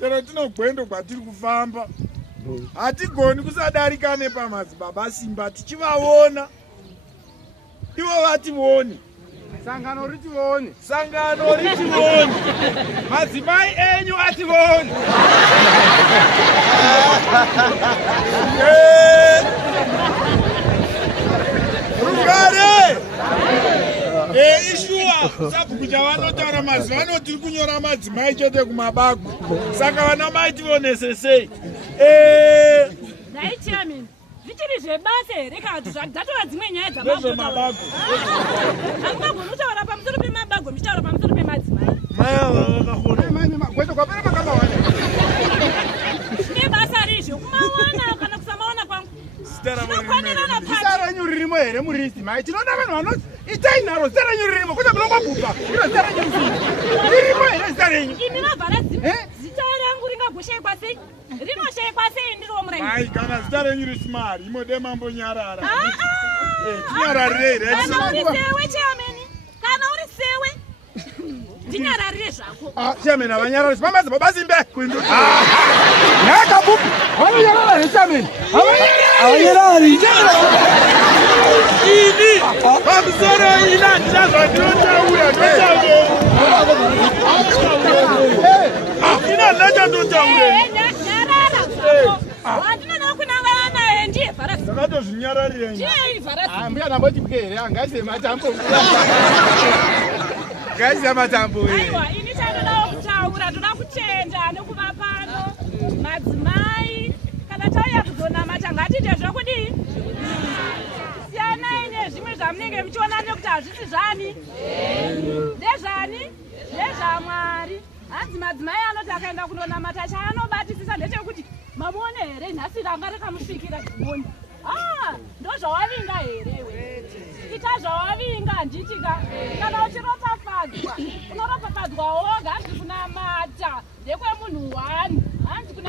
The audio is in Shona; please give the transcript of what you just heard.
chero tinogwendo kwatiri kufamba hatigoni kusadarika nepamadzibaba Simba tichivaona ivo vatione. Sangano ritione. Sangano ritione. Madzimai enyu atione. Rugare. Ishua sabhuku chavanotaura mazuva ano tiri kunyora madzimai chete kumabagu. Saka vana mai tionese sei. Dai chairman. Vichiri zvebasa here kana kuti zvadzatova dzimwe nyaya dzamabagu. Hamungagoni kutaura pamusoro pemabagu muchitaura pamusoro pemadzimai. Mai ava vakakona. Kwete kwapera makamawana. Nebasa rizvo kumawana kana kusamawana kwangu. Zvinokwanirana pati. Zita renyu ririmo here muristi mai tinoda vanhu vanoti itai nharo zita renyu ririmo kwete munongobvubva iro zita renyu ririmo here zita renyu. Imi mavhara zita rangu ringagoshekwa sei? Rinoshekwa sei ndiriwo murayiro? Mai kana zita renyu risimari imode mambonyarara. Tinyararirei kana uri sewe chairman kana uri sewe tinyararire zvako. Chairman havanyararisi pamadzibaba Simbe kuindu nyakabupu vanonyarara chairman havanyarari ini pamusoro ina handizazva ndinotaura ina ndachandotaura wandinoda kunangana naye ndiye vharasi. ndakatozvinyararira ndiye vharasi. mbuya namboti bwere angaise matambo ngaise matambo. Aiwa ini chandodawo kutaura toda kutenda nekuva pano madzimai kana tauya kuzonamata ngatiite zvokudii siyanai nezvimwe zvamunenge muchiona nekuti hazvisi zvani ndezvani ndezvaMwari. Hanzi madzimai anoti akaenda kundonamata chaanobatisisa ndechekuti mamuone here nhasi ranga rakamusvikira zvimoni. Ndozvawavinga here ita zvawavinga handitika kana uchiropafadzwa unoropafadzwa woga hazviri kunamata ndekwemunhu wani.